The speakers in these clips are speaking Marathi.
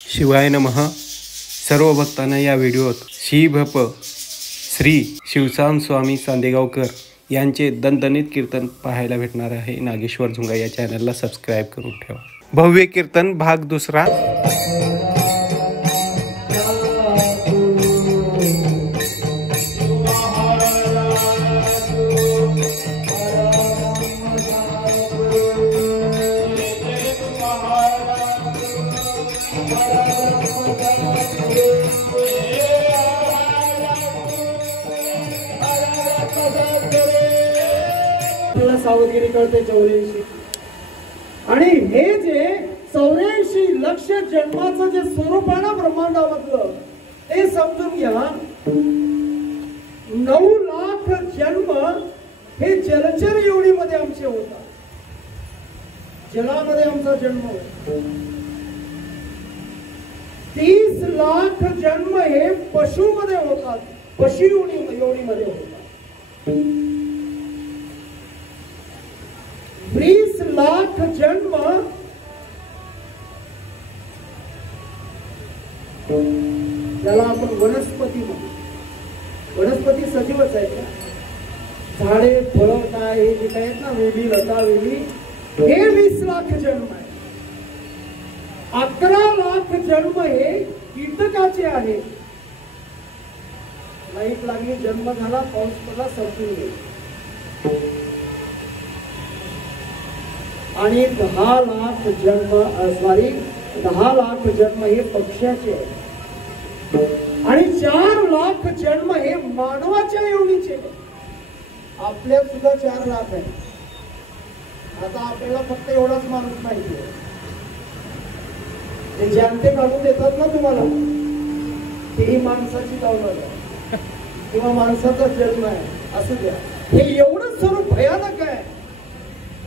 शिवाय नमः. सर्व भक्तांना या व्हिडिओत शिभप श्री शिवसान स्वामी चांदेगावकर यांचे दणदणीत कीर्तन पाहायला भेटणार आहे. नागेश्वर झुंगा या चॅनलला सबस्क्राईब करून ठेवा. भव्य कीर्तन भाग दुसरा. सावधगिरी कळते 84 आणि हे जे 84 लक्ष जन्माचं जे स्वरूप आहे ना ब्रह्मांडामधलं ते समजून घ्या. 9 लाख जन्म हे जलचर योनीमध्ये आमचे होतात. जलामध्ये आमचा जन्म होतो. 30 लाख जन्म हे पशुमध्ये होतात. पशु योनीमध्ये होतात. 20 लाख जन्म ज्याला आपण वनस्पती म्हणतो. वनस्पती सजीवच आहे का? झाडे फळं काय हे जे काय आहेत ना, वेली लता वेली, हे 20 लाख जन्म आहे. 11 लाख जन्म हे कीटकाचे आहे. लाईट लागली, जन्म झाला, पाऊस पडला, संपून गेला. आणि 10 लाख जन्म हे पक्ष्याचे आहे. आणि 4 लाख जन्म हे मानवाच्या योनीचे. आपल्यात सुद्धा 4 लाख आहे. आता आपल्याला फक्त एवढाच माणूस माहिती आहे. ते जानते काढून देतात ना तुम्हाला, तेही माणसाची दौलत आहे किंवा माणसाचा जन्म आहे असं द्या. हे एवढं स्वरूप भयानक आहे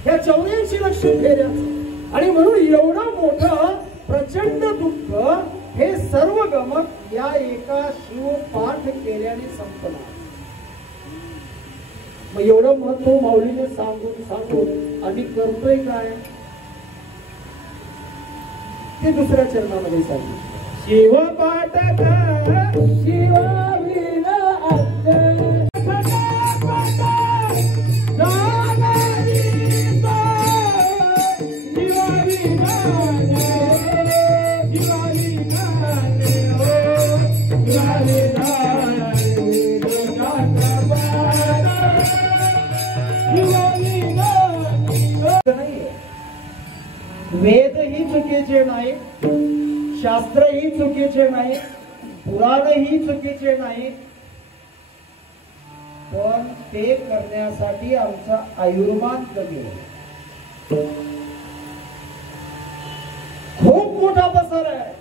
ह्या 84 लक्ष फेऱ्याचं. आणि म्हणून एवढं मोठं प्रचंड दुःख हे सर्व गमक या एका शिवपाठ केल्याने संपणार. मग एवढं महत्व माऊलीने सांगून आम्ही करतोय काय ते दुसऱ्या चरणामध्ये सांगितलं. शिवपाठ वेदही चुकीचे नाही, शास्त्रही चुकीचे नाही, पुराणही चुकीचे नाही, पण ते करण्यासाठी आमचा आयुर्मान कमी आहे. खूप मोठा पसार आहे.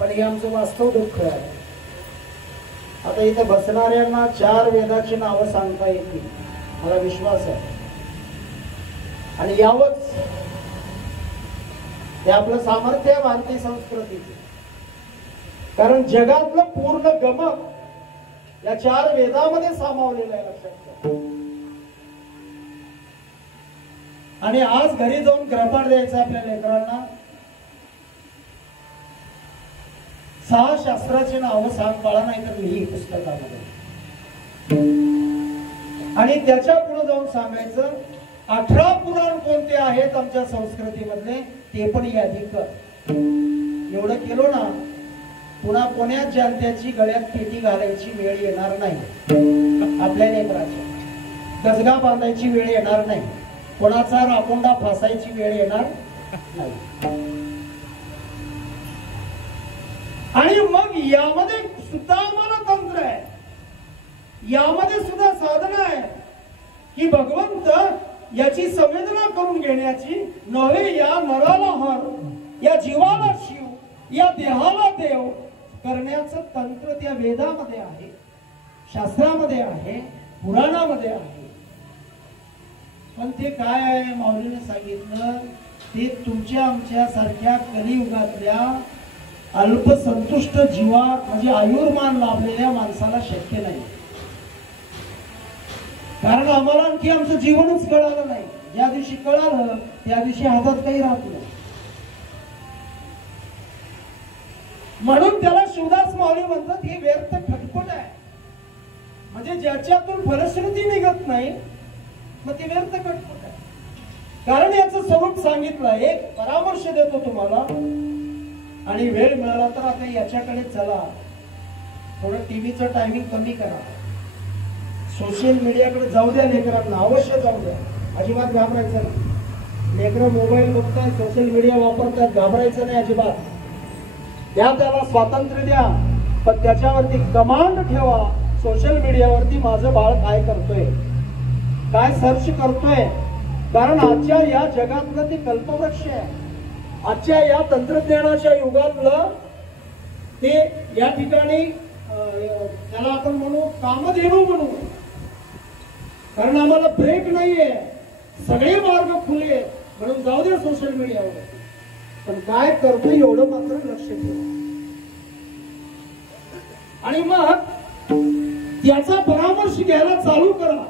पण हे आमचं वास्तव दुःख आहे. आता इथे बसणाऱ्यांना 4 वेदाची नावं सांगता येतील, मला विश्वास आहे. आणि यावंच ते आपलं सामर्थ्य आहे भारतीय संस्कृतीचे. कारण जगातलं पूर्ण गमक या 4 वेदामध्ये सामावलेलं आहे, लक्षात घ्या. आणि आज घरी जाऊन ग्रहपाठ द्यायचं आपल्या लेकरांना. 6 शास्त्राची नावं सांग बाळा, नाही तर लिही पुस्तकामध्ये. आणि त्याच्या पुढे जाऊन सांगायचं 18 पुराण कोणते आहेत आमच्या संस्कृतीमधले ते पण यादी कर. एवढं केलो ना, पुन्हा कोण्याच जनतेची गळ्यात पेटी घालायची वेळ येणार नाही. आपल्या लेकराच्या गजगा बांधायची वेळ येणार नाही. कोणाचा राकोंडा फासायची वेळ येणार नाही. आणि मग यामध्ये सुद्धा आम्हाला तंत्र आहे, यामध्ये सुद्धा साधना आहे की भगवंत याची संवेदना करून घेण्याची. नव्हे या नराला हर, या जीवाला शिव, या देहाला देव करण्याचं तंत्र त्या वेदामध्ये आहे, शास्त्रामध्ये आहे, पुराणामध्ये आहे. पण ते काय आहे माऊलीने सांगितलं, ते तुमच्या आमच्या सारख्या कलियुगातल्या अल्पसंतुष्ट जीवा म्हणजे आयुर्मान लाभलेल्या माणसाला शक्य नाही. आम्हाला आणखी आमचं जीवनच कळालं नाही. ज्या दिवशी कळालं त्या दिवशी हातात काही राहत नाही. म्हणून त्याला शिवदास माऊली म्हणतात हे व्यर्थ खटपट आहे. म्हणजे ज्याच्यातून फलश्रुती निघत नाही मग ते व्यर्थ खटपट आहे. कारण याचं स्वरूप सांगितलं. एक परामर्श देतो तुम्हाला आणि वेळ मिळाला तर आता याच्याकडे चला. थोडं टीव्हीचं टायमिंग कमी करा. सोशल मीडियाकडे जाऊ द्या. लेकरांना अवश्य जाऊ द्या. अजिबात घाबरायचं नाही. लेकरं मोबाईल बघतायत, सोशल मीडिया वापरतायत, घाबरायचं नाही अजिबात. त्याला स्वातंत्र्य द्या, पण त्याच्यावरती कमांड ठेवा. सोशल मीडियावरती माझं बाळ काय करतोय, काय सर्च करतोय. कारण आजच्या या जगातलं ते कल्पवृक्ष आहे. आजच्या या तंत्रज्ञानाच्या युगातलं ते या ठिकाणी त्याला आपण म्हणू कामधेनू म्हणू. कारण आम्हाला ब्रेक नाहीये, सगळे मार्ग खुले. म्हणून जाऊ दे सोशल मीडियावर, पण काय करतो एवढं मात्र लक्ष ठेवा. आणि मग त्याचा परामर्श घ्यायला चालू करा.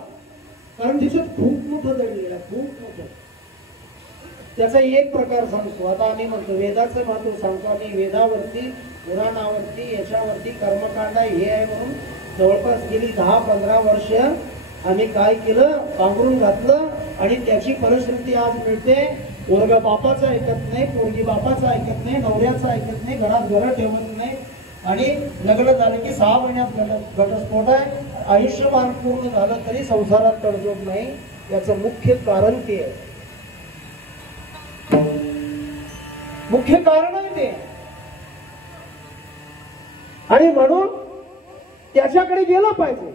कारण त्याच्यात खूप मोठं दडलेलं आहे, खूप मोठं. त्याचा एक प्रकार सांगतो. आता आम्ही म्हणतो वेदाचं महत्व सांगतो. आम्ही वेदावरती, पुराणावरती, याच्यावरती कर्मकांड हे आहे म्हणून जवळपास गेली 10-15 वर्ष आम्ही काय केलं, पांघरून घातलं आणि त्याची फलश्रुती आज मिळते. पोरगा बापाचं ऐकत नाही, पोरगी बापाचं ऐकत नाही, नवऱ्याचं ऐकत नाही, घरात घरं ठेवत नाही. आणि लग्न झालं की 6 महिन्यात घटस्फोट आहे. आयुष्यमान पूर्ण झालं तरी संसारात तडजोड नाही. याचं मुख्य कारण ते आहे. मुख्य कारण आहे ते. आणि म्हणून त्याच्याकडे गेलं पाहिजे.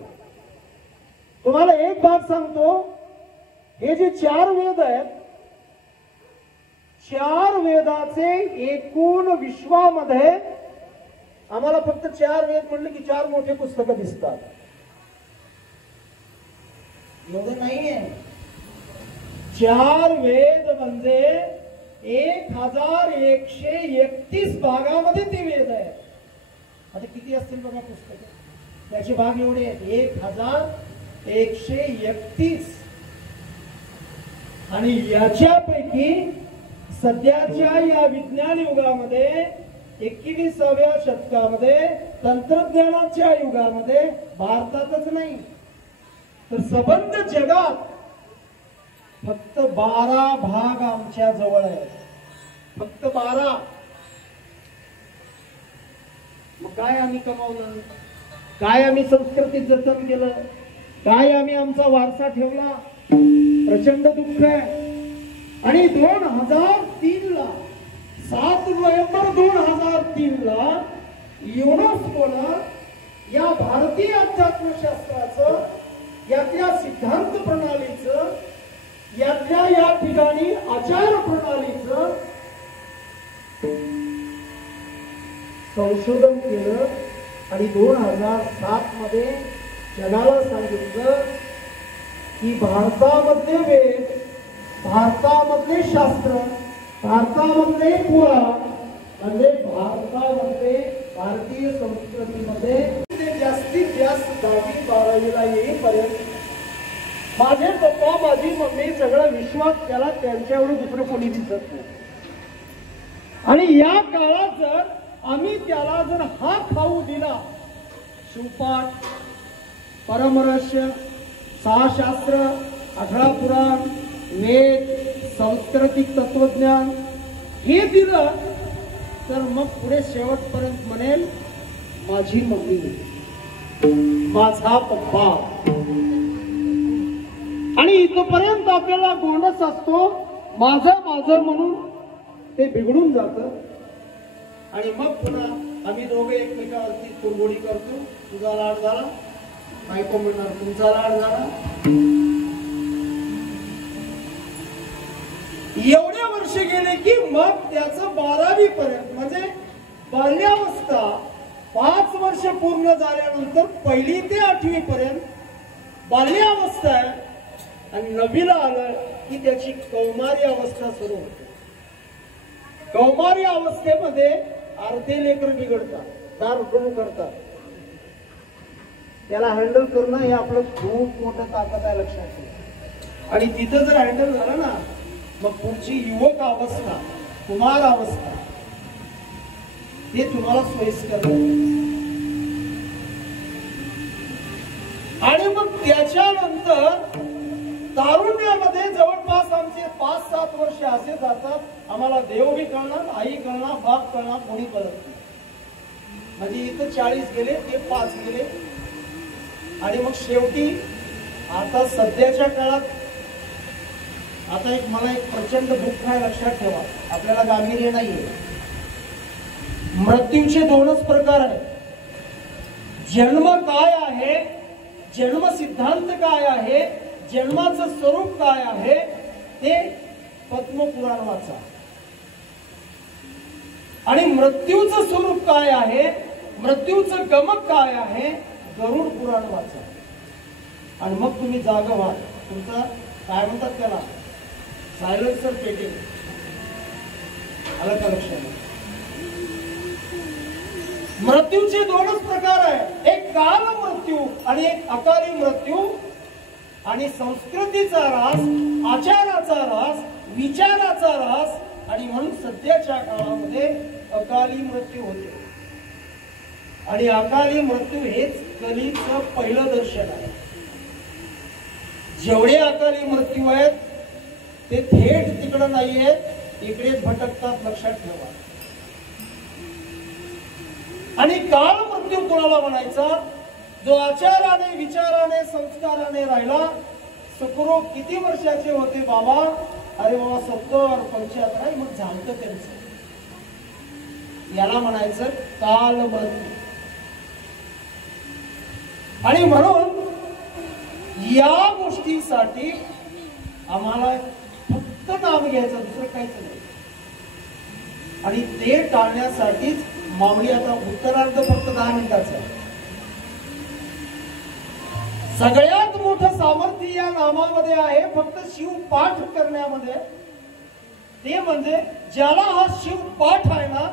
तुम्हाला एक बात सांगतो, हे जे 4 वेद आहेत, 4 वेदाचे एकूण विश्वामध्ये आम्हाला फक्त 4 वेद म्हणले की 4 मोठे पुस्तकं दिसतात. एवढं नाहीये. 4 वेद म्हणजे 1131 भागामध्ये ते वेद आहेत. आता किती असतील बघा पुस्तकं. त्याचे भाग एवढे आहेत 1131. आणि याच्यापैकी सध्याच्या या विज्ञान युगामध्ये 21व्या शतकामध्ये तंत्रज्ञानाच्या युगामध्ये भारतातच नाही तर सबंध जगात फक्त 12 भाग आमच्या जवळ आहेत. फक्त 12. मग काय आम्ही कमावलं, काय आम्ही संस्कृती जतन केलं, काय आम्ही आमचा वारसा ठेवला. प्रचंड दुःख आहे. आणि 2003 ला 7 नोव्हेंबर 2003 ला युनेस्कोनं या भारतीय अध्यात्मशास्त्राचं, यातल्या सिद्धांत प्रणालीचं, यातल्या या ठिकाणी आचार प्रणालीचं संशोधन केलं. आणि 2007 मध्ये जगाला सांगितलं की भारतामधले वेद, भारतामधले शास्त्र, भारतामधले पुराण म्हणजे भारतामध्ये भारतीय संस्कृतीमध्ये ते जास्तीत जास्त 10वी-12वीला येईपर्यंत माझे पप्पा, माझी मम्मी सगळं विश्वास त्याला त्यांच्या एवढं दुसरं कोणी दिसत नाही. आणि या काळात जर आम्ही त्याला जर हा खाऊ दिला, शिवपाठ, परमरहस्य, 6 शास्त्र, 18 पुराण, वेद, सांस्कृतिक तत्वज्ञान हे दिलं तर मग पुढे शेवटपर्यंत म्हणेल माझी मम्मी, माझा पप्पा. आणि इथपर्यंत आपल्याला गोंडस असतो, माझं माझं म्हणून ते बिघडून जातं. आणि मग पुन्हा आम्ही दोघे एकमेकावरती कुरघोडी करतो. तुझा लाड झाला, बायको म्हणणार तुमचा लाड झाला. एवढे वर्ष गेले की मग त्याचं 12वी पर्यंत म्हणजे बाल्यावस्था 5 वर्ष पूर्ण झाल्यानंतर 1ली ते 8वी पर्यंत बाल्यावस्था आहे. आणि 9वीला आलं की त्याची कौमारी अवस्था सुरू होते. कौमारी अवस्थेमध्ये अर्धे लेकर बिघडतात, दारू करतात. त्याला हँडल करणं हे आपलं खूप मोठं ताकद आहे, लक्षात ठेवा. आणि तिथं जर हँडल झालं ना मग पुढची युवक अवस्था, कुमार अवस्था, ते तुम्हाला सोयीस्कर आहे. आणि मग त्याच्यानंतर तारुण्यामध्ये जवळपास आमचे 5-7 वर्ष असे जातात, आम्हाला देव बी कळणार, आई कळणार, बाप कळणार, कोणी कळत नाही. म्हणजे इथं 40 गेले, ते 5 गेले. आणि मग शेवटी आता सध्याच्या काळात आता मला एक प्रचंड दुःख आहे, लक्षात ठेवा. आपल्याला गांभीर्य नाहीये. मृत्यूचे 2च प्रकार आहेत. जन्म काय आहे, जन्म सिद्धांत काय आहे, जन्माचं स्वरूप काय आहे, ते पद्मपुराण वाचा. आणि मृत्यूचं स्वरूप काय आहे, मृत्यूचं गमक काय आहे, गरुड पुराण वाचा. आणि मग तुम्ही जागा व्हा. तुमचा काय म्हणतात त्याला, सायलेन्सर पेटेल. आलं का लक्षात? मृत्यूचे 2च प्रकार आहे, एक काल मृत्यू आणि एक अकाली मृत्यू. आणि संस्कृतीचा रास, आचाराचा रास, विचाराचा रास. आणि म्हणून सध्याच्या काळामध्ये अकाली मृत्यू होते. आणि अकाली मृत्यू हेच कलीचं पहिलं दर्शन आहे. जेवढे अकाली मृत्यू आहेत ते थेट तिकडं नाही आहेत, इकडेच भटकतात, लक्षात ठेवा. आणि काळ मृत्यू कोणाला म्हणायचा, जो आचाराने, विचाराने, संस्काराने राहिला. सुखरूप किती वर्षाचे होते बाबा, अरे बाबा 70-75, मग झालतं त्यांचं. याला म्हणायचं काल मृत्यू. आणि म्हणून या गोष्टीसाठी आम्हाला फक्त नाम घ्यायचं, दुसरं काहीच नाही. आणि ते टाळण्यासाठीच माऊली आता उत्तरार्ध फक्त 10 मिनिटाचा आहे. सगळ्यात मोठं सामर्थ्य या नामामध्ये आहे, फक्त शिवपाठ करण्यामध्ये. ते म्हणजे ज्याला हा शिवपाठ आहे ना,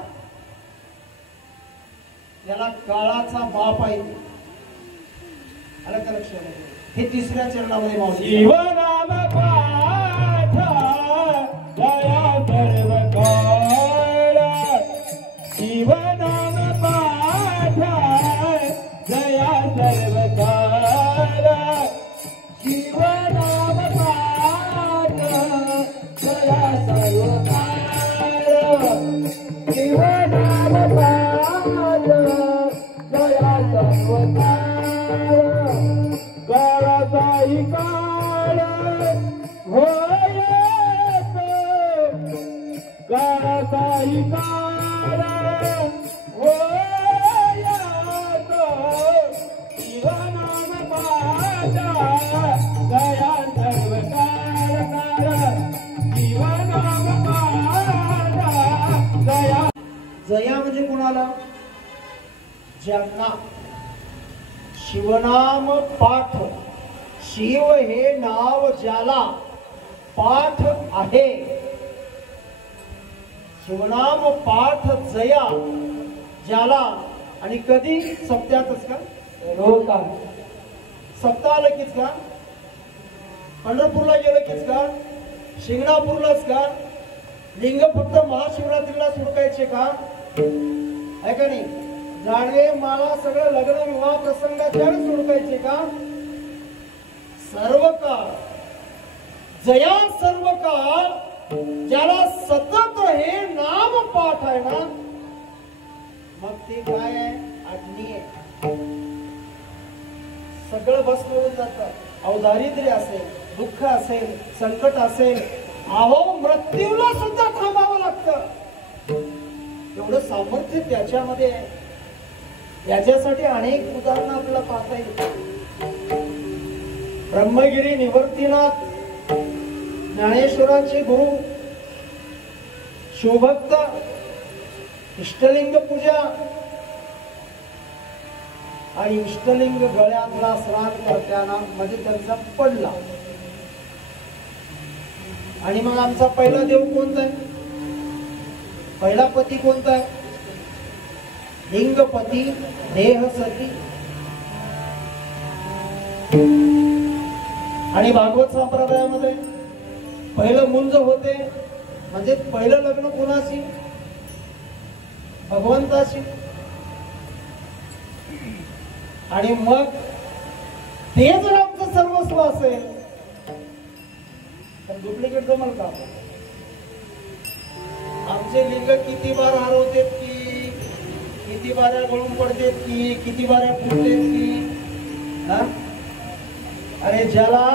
त्याला काळाचा बाप आहे. आलं का लक्षात? हे 3ऱ्या चरणामध्ये माऊली शिवनाम पाठ दया सर्व काळ, शिवनाम पाठ दया सर्व काळ, शिवनाम पाठ दया सर्व काळ, शिवनाम पाठ दया सर्व काळ. काळाचाही काळ होयत, काळाचाही काळ होयत, शिवनाम पाठ दया सर्व काळ, शिवनाम पाठ दया. जया म्हणजे कोणाला, ज्यांना शिवनाम पाठ. शिव हे नाव ज्याला पाठ आहे, शिवनाम पाठ जया ज्याला. आणि कधी सप्त्यातच का, रोज का सप्ताह आलं कीच का, पंढरपूरला गेलं कीच का, शिंगणापूरलाच का, लिंग फक्त महाशिवरात्रीला सुडकायचे का, आहे का नाही? जाणवे माळा सगळं लग्न विवाह प्रसंगाच्या सुडकायचे का? सर्व काळ जया, सर्व काळ ज्याला सतत हे नाम पाठ आहे ना, मग ते काय आहे, आज्ञी आहे. सगळं भस्म होऊन जातं. अहो दारिद्र्य असेल, दुःख असेल, संकट असेल, अहो मृत्यूला सुद्धा थांबावं लागतं. एवढं सामर्थ्य त्याच्यामध्ये आहे. याच्यासाठी अनेक उदाहरणं आपल्याला पाहता येतात. ब्रह्मगिरी निवर्तीनाथ ज्ञानेश्वरांचे गुरु, शिवभक्त, इष्टलिंग पूजा आणि इष्टलिंग गळ्यातला स्नान करताना म्हणजे त्यांचा पडला. आणि मग आमचा पहिला देव कोणता आहे, पहिला पती कोणता आहे? लिंगपती देहसती. आणि भागवत संप्रदायामध्ये पहिलं मुंज होते, म्हणजे पहिलं लग्न कोणाशी? भगवंताशी आणि मग ते जर आमचं सर्वस्व असेल तर डुप्लिकेट जमल का? आमचे लिंग किती बार हरवतेत की, किती बाऱ्या गळून पडतेत की, किती बाऱ्या फुटतेत की, हा? अरे ज्याला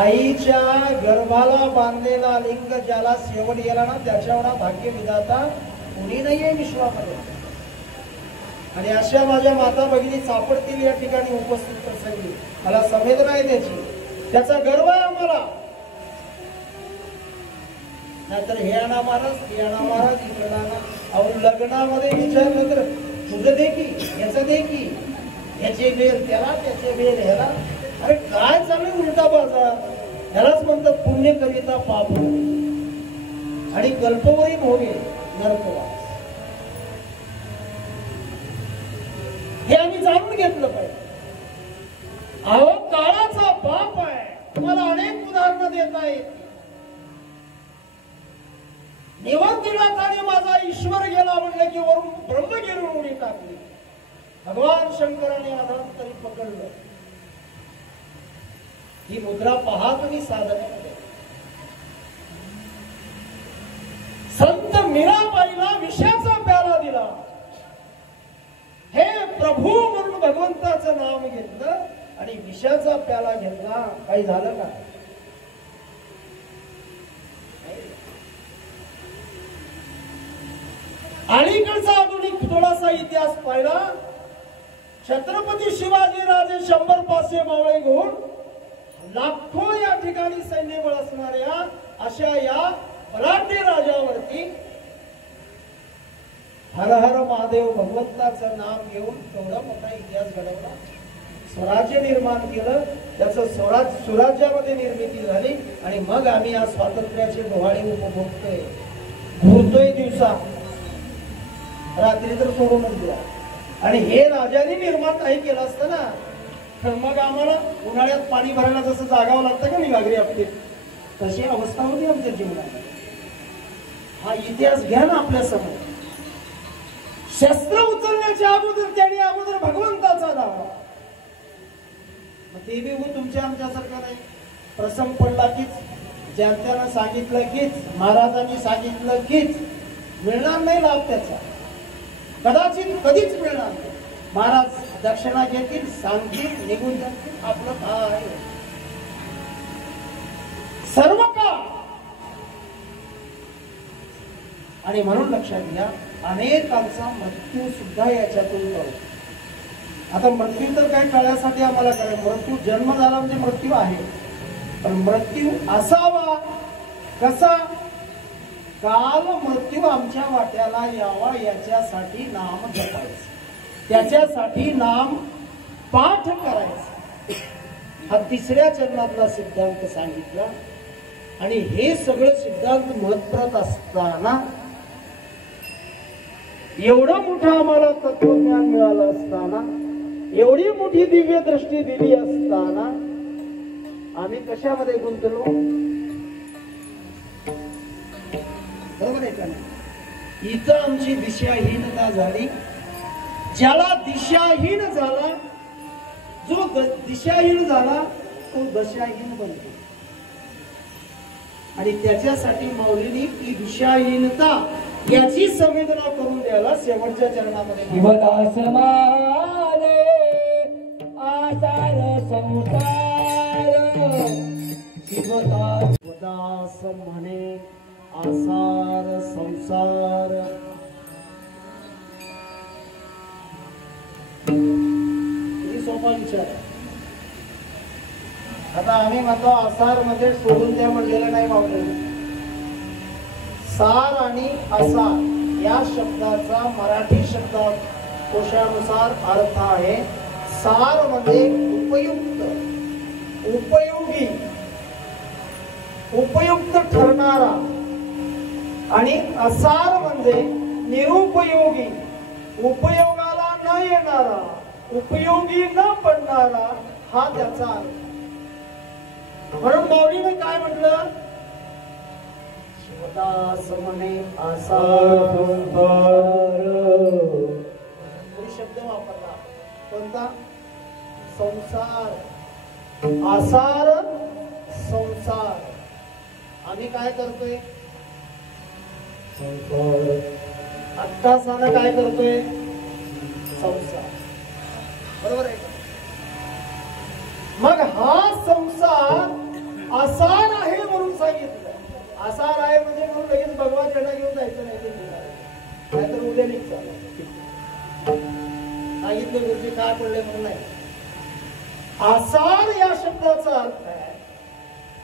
आईच्या गर्भाला बांधलेला लिंग ज्याला शेवट गेला ना त्याच्यावर भाग्य विधाता कोणी नाहीये विश्वामध्ये. आणि अशा माझ्या माता भगिनी सापडतील या ठिकाणी उपस्थित प्रसंगी. मला संवेदना आहे त्याची, त्याचा गर्व आहे आम्हाला. नाहीतर हे आणा महाराज, हे आणा महाराज, इकडं आणा. अहो लग्नामध्ये विचारलं तर तुझं दे की, याचं दे की, याचे बेल त्याला, त्याचे बेल ह्याला. अरे काय चालू उलटा बाजार. ह्यालाच म्हणतात पुण्य करिता पाप आणि कल्पवरी भोगे नरकवास. हे आम्ही जाणून घेतलं पाहिजे. अहो काळाचा बाप आहे. तुम्हाला अनेक उदाहरणं देता येतील. निवर्तिनाथाने माझा ईश्वर गेला म्हणलं की वरून ब्रह्मगिरी उडी टाकली. भगवान शंकराने आधार तरी पकडलं. ही मुद्रा पहा तुम्ही साधनेमध्ये. संत मीराबाईला विषाचा प्याला दिला. हे प्रभू म्हणून भगवंताचं नाम घेतलं आणि विषाचा प्याला घेतला. काही झालं का? अलीकडचा आधुनिक थोडासा इतिहास पाहिला. छत्रपती शिवाजी राजे 100 पासे मावळे घेऊन लाखो या ठिकाणी सैन्यबळ असणाऱ्या अशा या बलाढ्य राजावरती हर हर महादेव भगवंताचं नाम घेऊन एवढा मोठा इतिहास घडवला. स्वराज्य निर्माण केलं. त्याचं सुराज्यामध्ये निर्मिती झाली आणि मग आम्ही या स्वातंत्र्याचे डोहाळे उपभोगतोय. घुरतोय दिवसा, रात्री तर सोडूनच दिला. आणि हे राजाने निर्माण काही केलं असतं ना तर मग आम्हाला उन्हाळ्यात पाणी भरायला जसं जागावं लागतं का नाही घागरी आपली, तशी अवस्था होती आमच्या जीवनात. हा इतिहास घ्या ना आपल्या समोर. शस्त्र उचलण्याच्या अगोदर त्याने अगोदर भगवंताचा नाव. ते बी तुमच्या आमच्यासारखं नाही. प्रसंग पडला कीच, ज्यांच्यानं सांगितलं कीच, महाराजांनी सांगितलं कीच, मिळणार नाही लाभ त्याचा. कदाचित कधीच मिळणार नाही. महाराज दक्षिणा घेतील, सांगतील, निघून जातील. आपलं काय आहे सर्व का. आणि म्हणून लक्षात घ्या अनेकांचा मृत्यू सुद्धा याच्यातून करू. आता मृत्यू तर काही काळासाठी आम्हाला करायचं. मृत्यू जन्म झाला म्हणजे मृत्यू आहे. पण मृत्यू असावा कसा. काल मृत्यू आमच्या वाट्याला यावा याच्यासाठी नाम जपायचं, त्याच्यासाठी नाम पाठ करायचं. हा 3ऱ्या चरणातला सिद्धांत सांगितला. आणि हे सगळं सिद्धांत महत्प्रत असताना एवढं मोठं आम्हाला तत्वज्ञान मिळालं असताना, एवढी मोठी दिव्य दृष्टी दिली असताना आम्ही कशामध्ये गुंतलो. बरोबर आहे का नाही. इथं आमची दिशाहीनता झाली. ज्याला दिशाहीन झाला, जो दिशाहीन झाला तो दशाहीन बनतो. आणि त्याच्यासाठी माऊलींनी ती दिशाहीनता याची संवेदना करून द्यायला शेवटच्या चरणामध्ये शिवदास माने आसार संसार. शिवदास म्हणे आसार संसार. सोपा विचार आहे. आता आम्ही म्हणतो आसार मध्ये सोडून द्या म्हणलेलं नाही मावलेलं. सार आणि आसार या शब्दाचा मराठी शब्दकोशानुसार अर्थ आहे. सार म्हणजे उपयुक्त, उपयोगी, उपयुक्त ठरणारा. आणि आसार म्हणजे निरुपयोगी, उपयोगाला न येणारा, उपयोगी न पडणारा हा त्याचा अर्थ. म्हणून माऊलीने काय म्हटलं. शिवदास म्हणे आसार कोणता? संसार. आसार संसार. आम्ही काय करतोय? अट्टासानं काय करतोय? संसार. बरोबर आहे का? मग हा संसार आसार आहे म्हणून सांगितलं. आसार आहे म्हणजे म्हणून लगेच भगवान चढा घेऊन जायचं नाही. नाहीतर उद्या निघ सांगितलं गुरुजी काय पडले म्हणून नाही. आसार या शब्दाचा अर्थ आहे,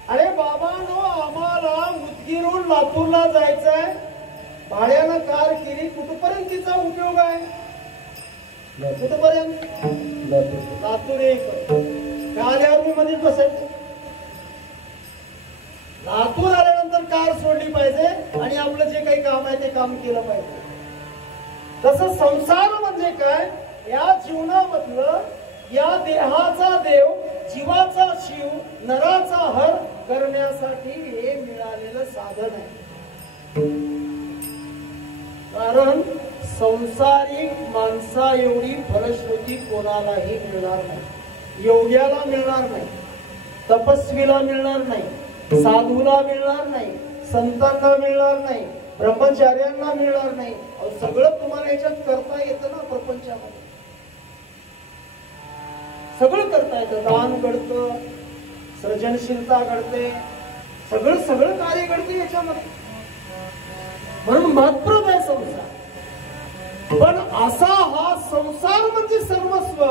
अरे बाबांनो आम्हाला मुदगीरून लातूरला जायचंय, भाड्यानं कार केली, कुठपर्यंत तिचा उपयोग आहे? कुठपर्यंत? लातूर एक आल्यावर मी मध्ये बसायचं. लातूर आल्यानंतर कार सोडली पाहिजे आणि आपलं जे काही काम आहे ते काम केलं पाहिजे. तसं संसार म्हणजे काय? या जीवनामधलं या देहाचा देव, जीवाचा शिव, नराचा हर करण्यासाठी हे मिळालेलं साधन आहे. कारण संसारिक माणसा एवढी फलश्रुती कोणालाही मिळणार नाही. योग्याला मिळणार नाही, तपस्वीला मिळणार नाही, साधूला मिळणार नाही, संतांना मिळणार नाही, ब्रह्मचार्यांना मिळणार नाही. सगळं तुम्हाला याच्यात करता येतं ना. प्रपंचामध्ये सगळं करता येतं. दान घडतं, सृजनशीलता घडते, सगळं सगळं कार्य घडते याच्यामध्ये. म्हणून महत्प्रद आहे संसार. पण असा हा संसार म्हणजे सर्वस्व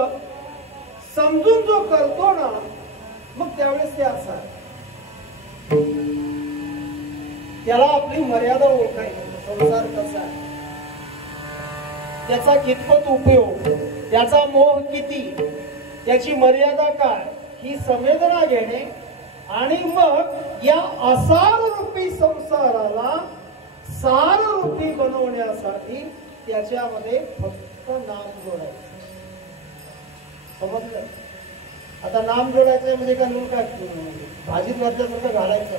समजून जो करतो ना, मग त्यावेळेस ते असा त्याला आपली मर्यादा ओळखायची. संसार कसा आहे, त्याचा कितपत उपयोग, त्याचा मोह किती, त्याची मर्यादा काय, ही संवेदना घेणे आणि मग या असार रूपी संसाराला सार रूपी बनवण्यासाठी त्याच्यामध्ये फक्त नाम जोडायचं. समजलं? आता नाम जोडायचंय म्हणजे काय? नून काय भाजीत घातल्यासारखं घालायचं.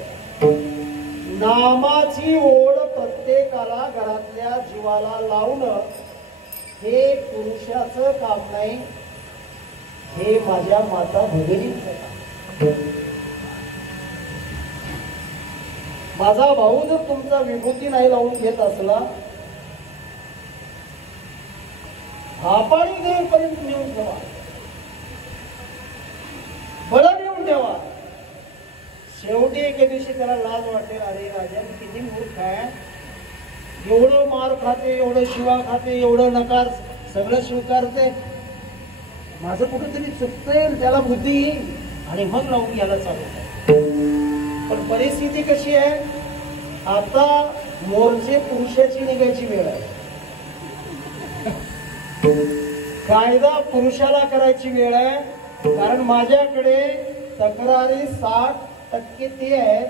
नामाची ओढ प्रत्येकाला घरातल्या जीवाला लावणं हे पुरुषाचं काम नाही, हे माझ्या माता भगिनींचं काम. माझा भाऊ जर तुमचा विभूती नाही लावून घेत असला, हापाणी देईपर्यंत नेऊन ठेवा, बळ नेऊन ठेवा. शेवटी एके दिवशी त्याला लाज वाटेल, अरे राजा किती मूर्ख आहे, एवढं मार खाते, एवढं शिवा खाते, एवढं नकार सगळं स्वीकारते, माझं कुठेतरी चुकतंय, त्याला बुद्धी येईल आणि मग लावून घ्यायला चालू. पण परिस्थिती कशी आहे? आता मोर्चे पुरुषाची निघायची वेळ आहे, कायदा पुरुषाला करायची वेळ आहे. कारण माझ्याकडे तक्रारी 60% ते आहेत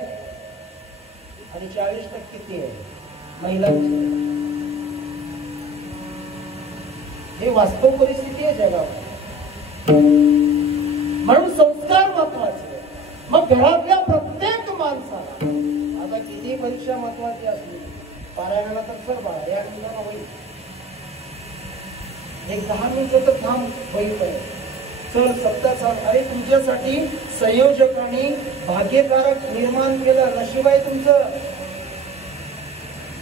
आणि 40% ते आहेत महिलांची. हे वास्तव परिस्थिती आहे जगावर. म्हणून संस्कार महत्वाचे. मग घरातल्या प्रत्येक माणसाला, आता किती परीक्षा महत्वाची असली, पारायणाला तर सर बाळा या ठिकाणी होईल, एक 10 मिनिटं तर थांब होईल सर सत्ताचा. अरे तुमच्यासाठी संयोजकांनी भाग्यकारक निर्माण केलं, नशीब आहे तुमचं.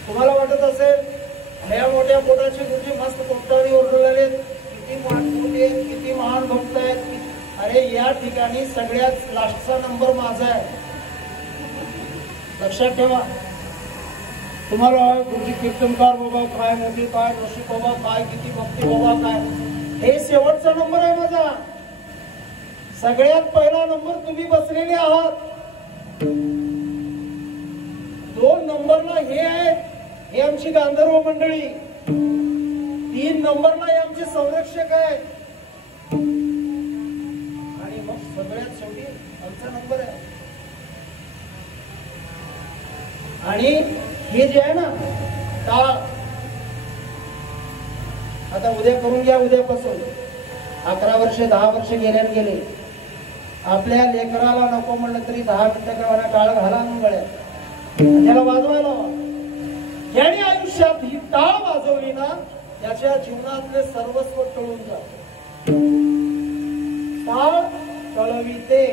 तुम्हाला वाटत असेल या मोठ्या पोटाची गुरुजी मस्त पोटावरी ओरडलेले, किती मोठे किती महान भक्त आहेत. अरे या ठिकाणी सगळ्यात लास्टचा नंबर माझा आहे, लक्षात ठेवा. तुम्हाला गुरुजी कीर्तनकार बाबा काय, मोठी काय, नशीब बाबा काय, किती भक्ती बाबा काय, हे शेवटचा नंबर आहे माझा. सगळ्यात पहिला नंबर तुम्ही बसलेले आहात. 2 नंबरला हे आहेत, हे आमची गांधर्व मंडळी. 3 नंबरला हे आमचे संरक्षक आहेत आणि मग सगळ्यात शेवटी आमचा नंबर आहे. आणि हे जे आहे ना टाळ, आता उद्या करून घ्या, उद्यापासून 11 वर्ष 10 वर्ष गेले. आपल्या लेकराला नको म्हणलं तरी 10 मिनिटं टाळ घाला आणून गळ्यात, त्याला वाजवायला. ज्याने आयुष्यात ही टाळ वाजवली ना, त्याच्या जीवनातले सर्वस्व टळून जात. टाळ टळविते.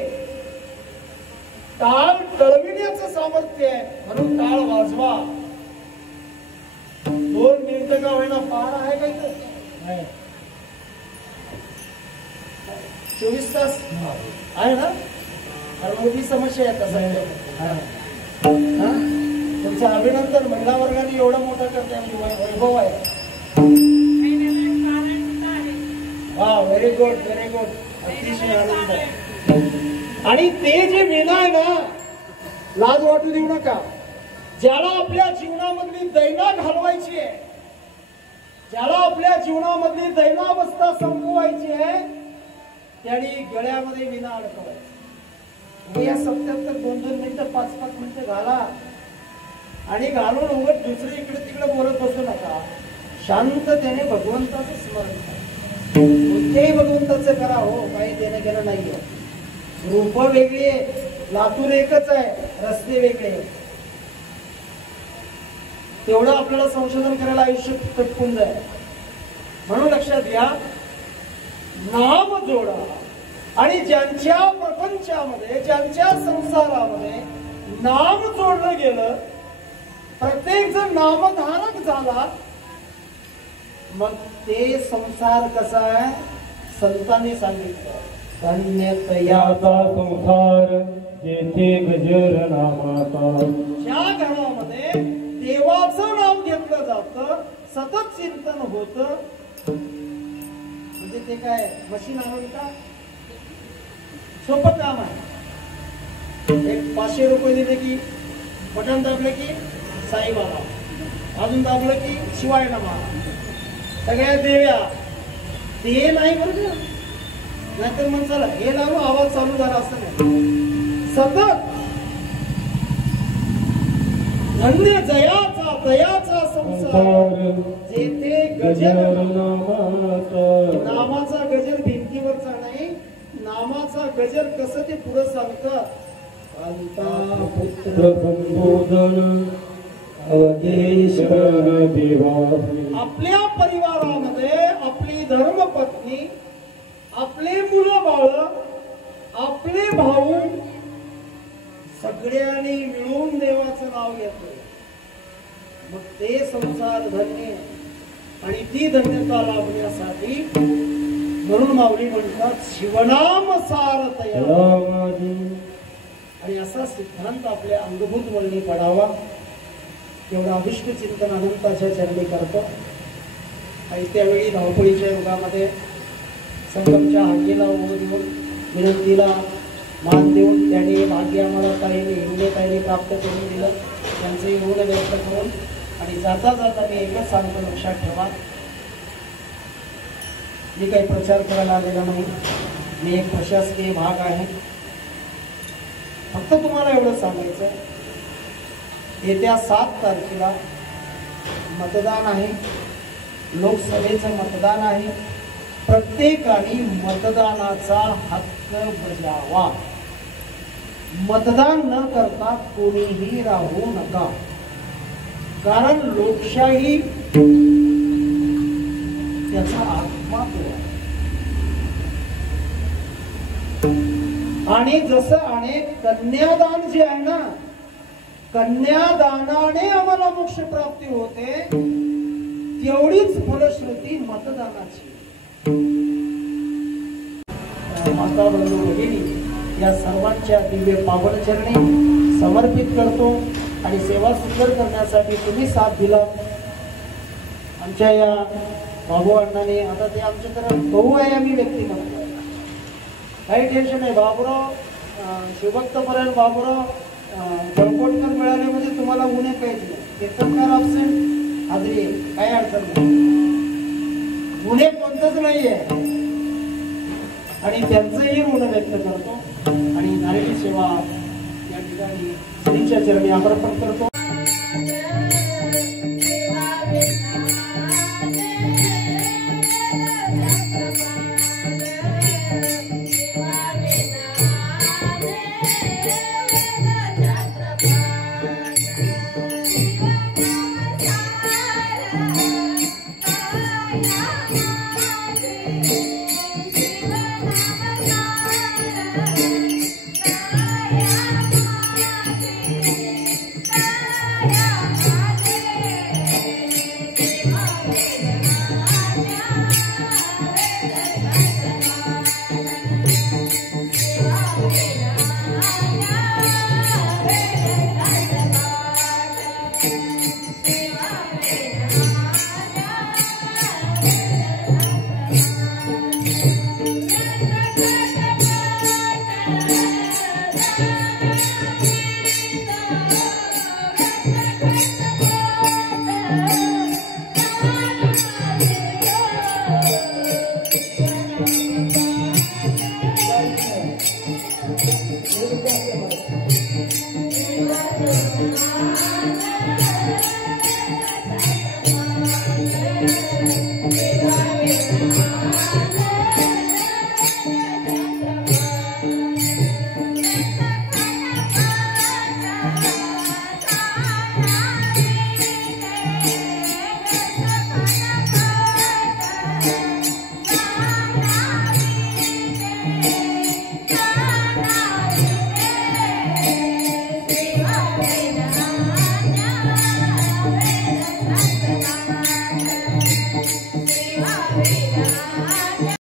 टाळ टळविण्याचं सामर्थ्य आहे, म्हणून टाळ वाजवा. 2 मिनिटं का होईना पार आहे का इथं? 24 तास आहे ना? कारण मोठी समस्या आहे तसं. तुमचं अभिनंदन, महिला वर्गाने एवढा मोठा करते, वैभव आहे. हा, व्हेरी गुड, व्हेरी गुड. अतिशय आनंद. आणि ते जे विणा आहे ना, लाज वाटू देऊ नका. ज्याला आपल्या जीवनामधली दैना घालवायची आहे, ज्याला आपल्या जीवनामधली दैनावस्था संपवायची आहे, त्याने गळ्यामध्ये विणा अडकवायचा. या 77 2-2 मिनिटं 5-5 मिनिटं घाला आणि घालून उगत दुसरे इकडे तिकडे बोलत बसू नका. शांततेने भगवंताचं स्मरण करा. कोणत्याही भगवंताचं करा हो, काही देणं घेणं नाहीये. रूप वेगळी आहे, लातूर एकच आहे, रस्ते वेगळे आहेत. तेवढं आपल्याला संशोधन करायला आयुष्य पेटकून जाईल. म्हणून लक्षात घ्या, नाम जोडा. आणि ज्यांच्या प्रपंचामध्ये, ज्यांच्या संसारामध्ये नाम जोडलं गेलं, प्रत्येक जण नामधारक झाला, मग ते संसार कसा आहे? संतांनी सांगितलं, धन्यतयाचा संसार जेथे गजर नामाचा. ज्या घरामध्ये देवाचं नाव घेतलं जातं, सतत चिंतन होतं, म्हणजे ते काय मशीन आणून का? सोपं काम आहे. एक 500 रुपये दिले की बटन दाबलं की साईबाबा, अजून दाबलं की शिवाय नमा, सगळ्या देव्या. ते नाही बरोबर. नाहीतर मग चला हे लावून आवाज चालू झाला असं नाही. सतत धन्य जयाचा दयाचा संसार जेथे गजर नामाचा गजर भिंतीवरचा नाही, नामाचा गजर कसं ते पुढे सांगतात. कांता पुत्र संबोधन अवधेश्वर देवा. आपल्या परिवारामध्ये आपली धर्मपत्नी, आपले मुलं बाळ, आपले भाऊ सगळ्यांनी मिळून देवाचं नाव घेतलं, मग ते संसार धन्य. आणि ती धन्यता लाभण्यासाठी म्हणून माऊली म्हणतात शिवनाम सारतया. आणि असा सिद्धांत आपल्या अंगभूत वळणी पडावा, तेवढं अभिष्ट चिंतन अनंताच्या चरणी करतो. आणि त्यावेळी धावपळीच्या युगामध्ये संगमच्या हाकेला ओढ देऊन, विनंतीला मान देऊन, त्याने भाग्य आम्हाला ताईने हिंदे ताईने प्राप्त करून दिलं, त्यांचंही ऋण व्यक्त करून. आणि जाता जाता मी एकच सांगतो, लक्षात ठेवा, मी काही प्रचार करायला आलेला नाही, मी एक प्रशासकीय भाग आहे. फक्त तुम्हाला एवढं सांगायचं, येत्या 7 तारखेला मतदान आहे, लोकसभेचं मतदान आहे. प्रत्येकाने मतदानाचा हक्क बजावा. मतदान न करता कोणीही राहू नका, कारण लोकशाही त्याचा आत्मा आहे. आणि जसं अनेक कन्यादान जे आहे ना, कन्यादानाने आम्हाला मोक्ष प्राप्ती होते, तेवढीच फलश्रुती मतदानाची. माता बंधू भगिनी या सर्वांच्या दिव्य पावन चरणी समर्पित करतो. आणि सेवा सुंदर करण्यासाठी तुम्ही साथ दिला. आमच्या या बाबू अण्णाने, आता ते आमच्याकडे भाऊ आहे, आम्ही व्यक्ती म्हणतो, काही टेन्शन नाही. बाबूराव शिवभक्तपर्यंत बाबूराव जळकोटकर मिळाले म्हणजे तुम्हाला गुन्हे काहीच नाही. कीर्तनकार असेल हाजरी, काही अडचण नाही, गुन्हे कोणतंच नाहीये. आणि त्यांचंही ऋण व्यक्त करतो. आणि झालेली सेवा या ठिकाणी श्रीच्या चरणी समर्पण करतो.